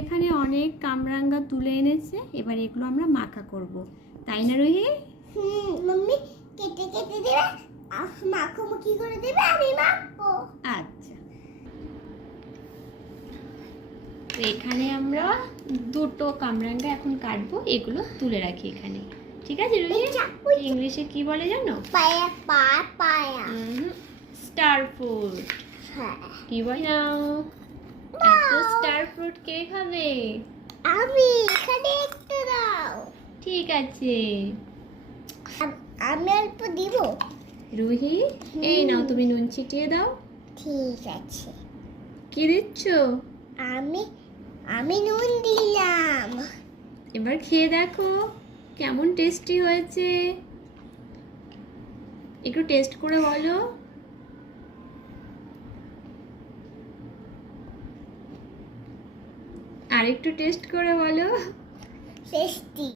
এখানে অনেক কামরাঙ্গা তুলে এনেছে, এবার এগুলো আমরা মাখা করব, তাই না রুহি? মাম্মি কেটে কেটে দেবে, মাখামাখি করে দেবে, আমি মাখবো। আচ্ছা, তো এখানে আমরা দুটো কামরাঙ্গা এখন কাটবো, এগুলো তুলে রাখি এখানে, ঠিক আছে রুহি? ইংলিশে কি বলে জানো? পায়া পায়া স্টার ফ্রুট। হ্যাঁ কি বলাও? এত স্টার ফ্রুট কে খাবে? আমি এখানে একটা দাও। ঠিক আছে আমি অল্প দিব। রুহি, এই নাও, তুমি নুন ছিটিয়ে দাও। ঠিক আছে, কি দিচ্ছ? আমি আমি নুন দিলাম। এবার খেয়ে দেখো কেমন টেস্টি হয়েছে, একটু টেস্ট করে বলো। আরেকটু টেস্ট করে বলো। টেস্টি।